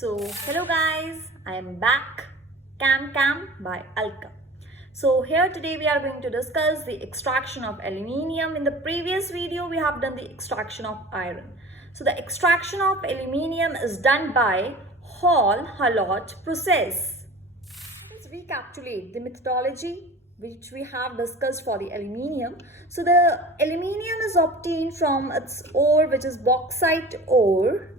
So, hello guys, I am back, Chem Kaim by Alka. So here today we are going to discuss the extraction of aluminium. In the previous video we have done the extraction of iron. So the extraction of aluminium is done by Hall Herloutt Process. Let's recapitulate the methodology which we have discussed for the aluminium. So the aluminium is obtained from its ore, which is bauxite ore,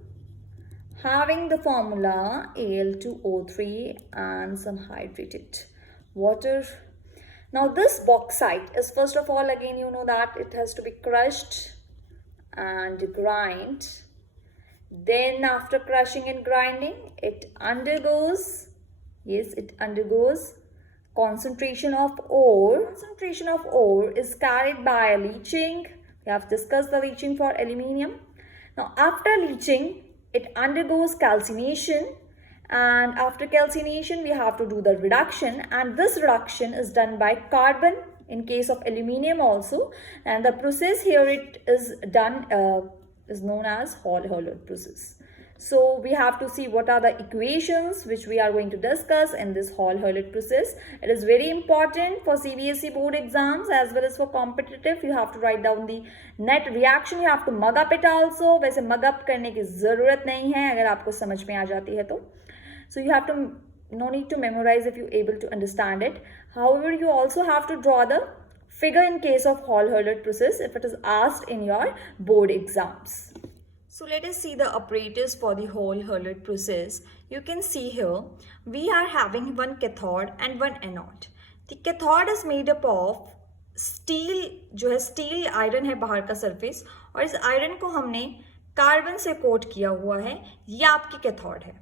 having the formula Al2O3 and some hydrated water. Now this bauxite is, first of all, again you know that it has to be crushed and grind. Then after crushing and grinding, it undergoes concentration of ore. Concentration of ore is carried by leaching. We have discussed the leaching for aluminium. Now after leaching, it undergoes calcination, and after calcination we have to do the reduction, and this reduction is done by carbon in case of aluminium also, and the process here it is done is known as Hall Herloutt process. So we have to see what are the equations which we are going to discuss in this Hall Herloutt process. It is very important for CBSE board exams as well as for competitive. You have to write down the net reaction. You have to mug up it also. वैसे mug up करने की ज़रूरत नहीं है अगर आपको समझ में आ जाती है तो. So you have to, no need to memorize if you able to understand it. However, you also have to draw the figure in case of Hall Herloutt process if it is asked in your board exams. So let us see the apparatus for the Hall Herloutt process. You can see here we are having one cathode and one anode. The cathode is made up of steel, जो है steel iron है बाहर का surface, और इस iron को हमने carbon से कोट किया हुआ है. ये आपकी कैथोड है.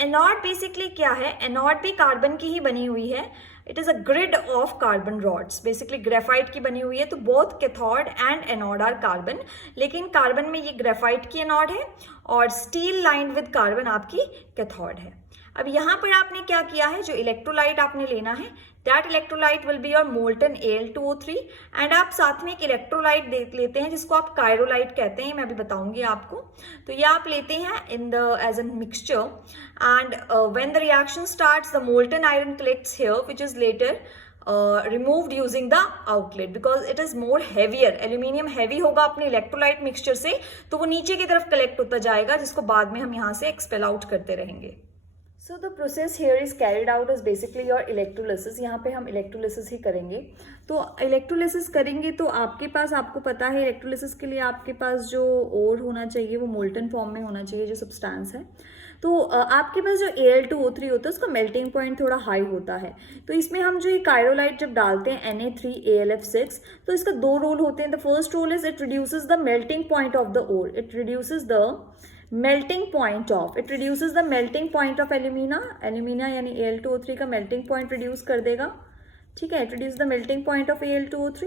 एनोड बेसिकली क्या है? एनोड भी कार्बन की ही बनी हुई है. It is a grid of carbon rods, basically graphite की बनी हुई है. तो both cathode and anode are carbon, लेकिन कार्बन में ये ग्रेफाइट की एनोड है और स्टील लाइंड विद कार्बन आपकी कैथोड है. अब यहाँ पर आपने क्या किया है, जो इलेक्ट्रोलाइट आपने लेना है, that electrolyte will be your molten Al2O3, and आप साथ में एक इलेक्ट्रोलाइट देख लेते हैं जिसको आप कायरोलाइट कहते हैं. मैं अभी बताऊंगी आपको. तो ये आप लेते हैं in the as an mixture, and when the reaction starts the molten iron collects here which is later removed using the outlet because it is more heavier. Aluminium heavy होगा अपने इलेक्ट्रोलाइट मिक्सचर से, तो वो नीचे की तरफ collect होता जाएगा, जिसको बाद में हम यहाँ से एक्सपेल आउट करते रहेंगे. So the process here is carried out as basically your electrolysis. यहाँ पे हम electrolysis ही करेंगे. तो electrolysis करेंगे तो आपके पास, आपको पता है electrolysis के लिए आपके पास जो ore होना चाहिए वो molten form में होना चाहिए, जो substance है. तो आपके पास जो Al2O3 होता है उसका मेल्टिंग पॉइंट थोड़ा हाई होता है. तो इसमें हम जो ये कायरोलाइट जब डालते हैं Na3AlF6, तो इसका दो रोल होते हैं. The first role is it reduces the melting point of the ore. It reduces the melting point of alumina यानी Al2O3 का मेल्टिंग पॉइंट रिड्यूस कर देगा. ठीक है, it reduce the melting point of Al2O3.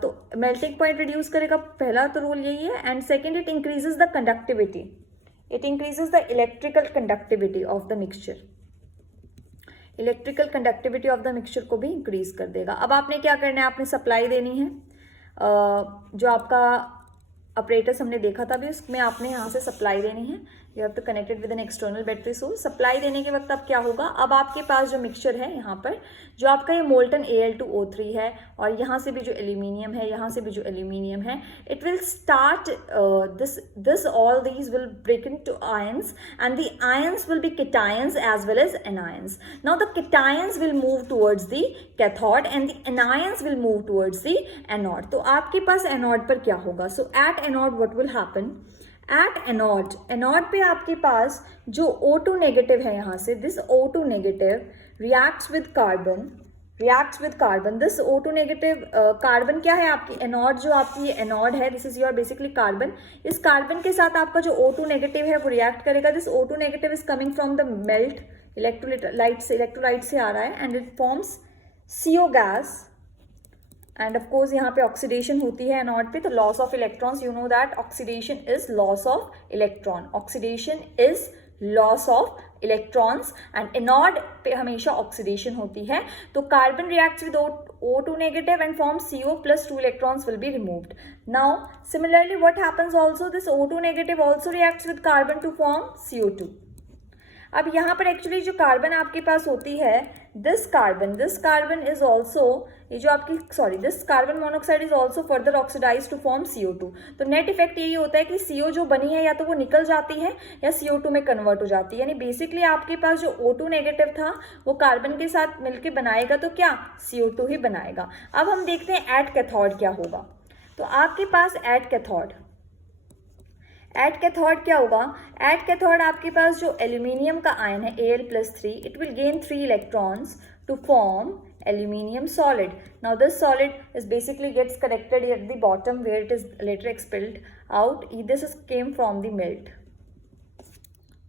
तो melting point reduce करेगा, पहला तो रोल यही है. And second, it increases the conductivity. It increases the electrical conductivity of the mixture. Electrical conductivity of the mixture को भी इंक्रीज कर देगा. अब आपने क्या करना है, आपने सप्लाई देनी है. जो आपका अपरेटस हमने देखा था भी, उसमें आपने यहाँ से सप्लाई देनी है. You have to connected with an external battery source. Supply देने के वक्त अब क्या होगा, अब आपके पास जो मिक्सचर है यहाँ पर, जो आपका ये मोल्टन Al2O3 है और यहाँ से भी जो एल्यूमिनियम है, यहाँ से भी जो एल्यूमिनियम है, it will start this all these will break into ions, and the ions will be cations as well as anions. Now the cations will move towards the cathode and the anions will move towards the anode. तो आपके पास anode पर क्या होगा? So at anode what will happen, at anode पे आपके पास जो O2 नेगेटिव है, यहाँ से this O2 negative reacts with carbon. This O2 negative carbon क्या है, आपकी एनोड, जो आपकी ये एनोड है, this is your basically carbon. इस कार्बन के साथ आपका जो O2 नेगेटिव है वो रिएक्ट करेगा. This O2 negative is coming from the melt electrolyte से आ रहा है, and it forms CO gas. End of course यहाँ पे ऑक्सीडेशन होती है एनोड पे, तो loss of electrons, you know that oxidation is loss of electron. Oxidation is loss of electrons, and anode पे हमेशा ऑक्सीडेशन होती है. तो carbon reacts with O2 negative and forms CO plus 2 electrons will be removed. Now similarly what happens also, this O2 negative also reacts with carbon to form CO2. अब यहाँ पर actually जो carbon आपके पास होती है, दिस कार्बन इज ऑल्सो, ये जो आपकी this carbon monoxide is also further oxidise to form CO2। तो नेट इफेक्ट यही होता है कि CO जो बनी है या तो वो निकल जाती है या CO2 में कन्वर्ट हो जाती है। यानी बेसिकली आपके पास जो O2 नेगेटिव था वो कार्बन के साथ मिलकर बनाएगा तो क्या, CO2 ही बनाएगा। अब हम देखते हैं एट कैथोड क्या होगा। तो आपके पास एट कैथोड क्या होगा, एट कैथोड आपके पास जो एल्यूमिनियम का आयन है Al+3, it will gain 3 electrons to form aluminium solid. Now this solid is basically gets collected at the bottom where it is later expelled out. This came from the melt.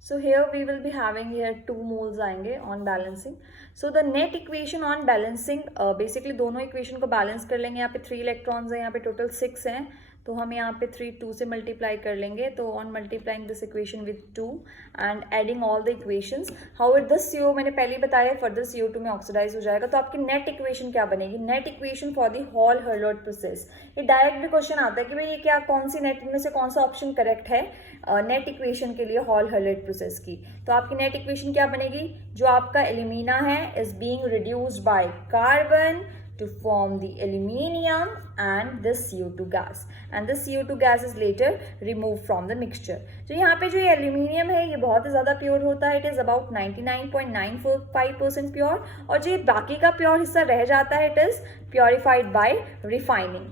So here we will be having here 2 moles आएंगे on balancing. So the net equation on balancing, basically दोनों equation को balance कर लेंगे। यहाँ पे 3 electrons हैं, यहाँ पे total 6 हैं, तो हम यहाँ पे 3 2 से मल्टीप्लाई कर लेंगे। तो on multiplying this equation with 2 and adding all the equations, however this CO मैंने पहले ही बताया फर्दर CO2 में ऑक्सीडाइज हो जाएगा। तो आपकी नेट इक्वेशन क्या बनेगी, net equation for the Hall Heroult process. ये डायरेक्ट भी क्वेश्चन आता है कि भाई ये क्या, कौन सी नेट में से कौन सा ऑप्शन करेक्ट है नेट इक्वेशन के लिए हॉल हर्लोट प्रोसेस की। तो आपकी नेट इक्वेशन क्या बनेगी, जो आपका एल्यूमिना है is being reduced by carbon to form the aluminium and this CO2 gas, and this CO2 gas is later removed from the mixture. तो यहाँ पे जो ये aluminium है ये बहुत ज़्यादा प्योर होता है, it is about 99.945% प्योर, और जो ये बाकी का प्योर हिस्सा रह जाता है it is purified by refining.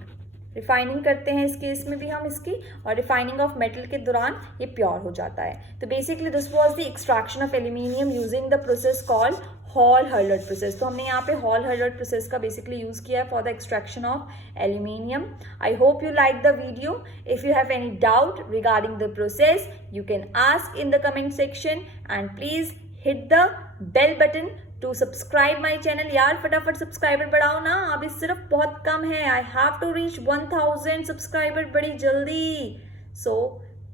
Refining करते हैं इस केस में भी हम इसकी, और रिफाइनिंग ऑफ मेटल के दौरान ये प्योर हो जाता है। तो basically this was the extraction of aluminium using the process called Hall Heroult process. तो हमने यहाँ पे हॉल हर्लोट प्रोसेस का बेसिकली यूज किया है for the extraction of aluminium. I hope you like the video. If you have any doubt regarding the process you can ask in the comment section, and please hit the bell button to subscribe my channel. यार फटाफट subscriber बढ़ाओ ना, अभी सिर्फ बहुत कम है। I have to reach 1000 subscriber बड़ी जल्दी। So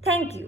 thank you.